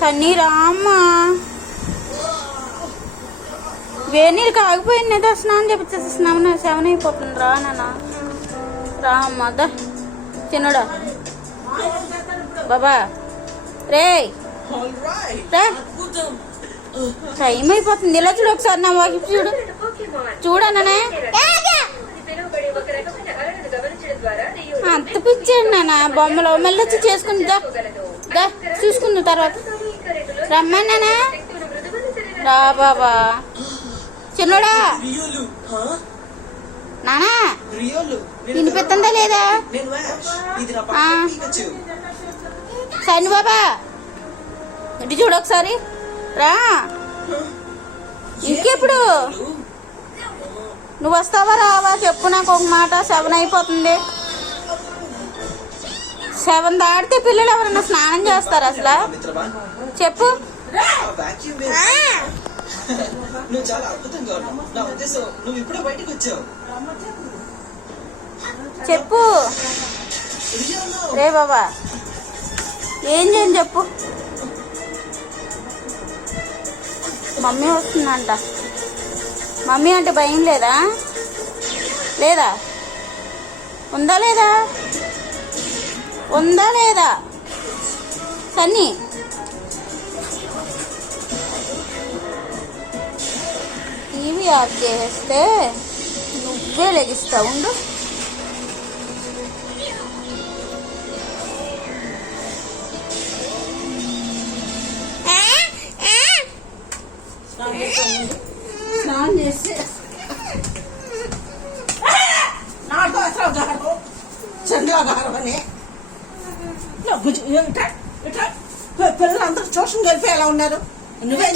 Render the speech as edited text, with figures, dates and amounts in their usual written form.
సన్నీ రామ్మా, వేణీరు కాగిపోయింది ఏదో స్నానం చేపించేస్తున్నాము. 7 అయిపోతుంది. రా నాన్న, రా అమ్మ. దా చిన్నడా బాబా, రే రే, టైం అయిపోతుంది. ఇలా చూడు ఒకసారి, నా వాకి చూడు, చూడనే అంత పిచ్చాడు నాన్న. బొమ్మలు మళ్ళీ వచ్చి చేసుకుందా, దా చూసుకుందాం తర్వాత. రమ్మన్నానా, రా బాబా. చిన్నోడా నానా, వినిపిస్తుందా లేదా? సైన్ బాబా, ఇటు చూడు ఒకసారి, రా. ఇంకెప్పుడు నువ్వు వస్తావా రావా చెప్పు నాకు ఒక మాట. 7 అయిపోతుంది. 7 దాటితే పిల్లలు ఎవరన్నా స్నానం చేస్తారు అసలు? చెప్పు. చెప్పు రే బాబా, ఏం చేయని చెప్పు. మమ్మీ వస్తుందంట. మమ్మీ అంటే భయం లేదా? లేదా? ఉందా లేదా? ఉందా లేదా? సన్నీ, టీవీ ఆఫ్ చేస్తే నువ్వే లెగిస్తావు. ఉండు. స్నానం చేసి నాతో అసలు గారు చంద్రగారు అని పిల్లలందరూ ట్యూషన్ కలిపి ఎలా ఉన్నారు? నువ్వేం